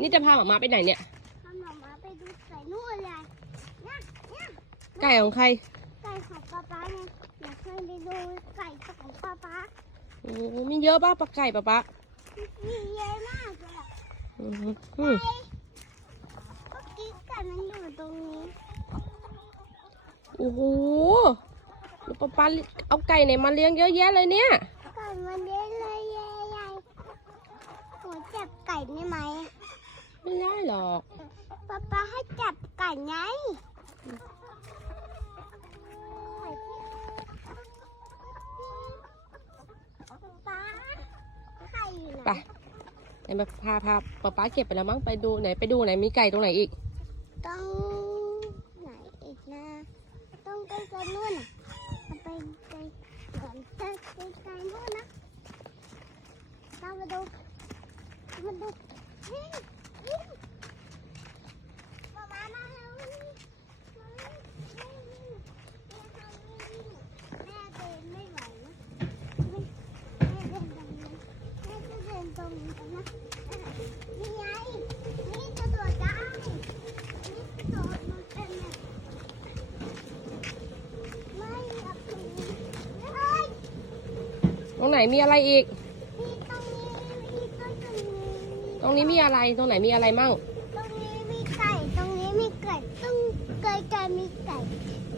นี่จะพาหมามาไปไหนเนี่ย พาหมามาไปดูไก่นู่นเลยเนี่ยเนี่ยไก่ของใคร ไก่ของป๊าป๊าไงอยากให้ไปดูไก่ของป๊าป๊าโอ้มีเยอะป่ะปลาไก่ปะปะมีเยอะมากเลยอะอืมอืมไก่เมื่อกี้ไก่มันอยู่ตรงนี้ โอ้โหแล้วปะปะเอาไก่ไหนมาเลี้ยงเยอะแยะเลยเนี่ย ไก่มันเยอะเลยใหญ่ๆหนูจับไก่ได้ไหม ไม่ได้หรอกป๊าป๊าให้จับไก่ไงไก่ที่ป๊าไก่อยู่ไหนไปไหนมาพาพาปะปะเก็บไปแล้วมั้งไปดูไหนไปดูไหนมีไก่ตรงไหนอีกต้องไหนอีกนะต้องไปกันนู่นน่ะเอาไปไปก่อนจะไปไกลนู่นนะเรามาดูมาดูวิ่งวิ่งมามามาเร็ววิ่งมาวิ่งวิ่งวิ่งแม่เดินไม่ไหวนะวิ่งแม่เดินตรงนี้แม่จะเดินตรงนี้นะนี่ไงนี่กระโดดได้นี่กระโดดมันเป็นแบบไม่เอาถึงเฮ้ย ตรงไหนมีอะไรอีก มีตรงนี้มีต้นตรงนี้ ตรงนี้มีอะไร ตรงไหนมีอะไรมั่ง ตรงนี้มีไก่ ตรงนี้มีไก่ต้องไก่ไก่มีไก่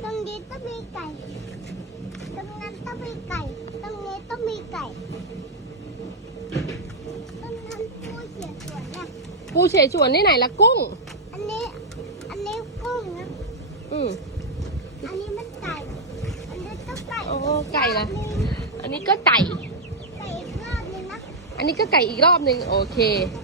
ตรงนี้ต้องมีไก่ ตรงนั้นต้องมีไก่ ตรงนี้ต้องมีไก่ ตรงนั้นผู้เขียนสวนนะปูเฉยชวนที่ไหนละกุ้ง อันนี้ อันนี้กุ้งนะ อืมอันนี้มันไก่ อันนี้ต้องไก่โอ้ไก่ละอีรอบนึงอันนี้ก็ไก่ ไก่อีกรอบนึงนะ อันนี้ก็ไก่อีกรอบหนึ่งโอเคไ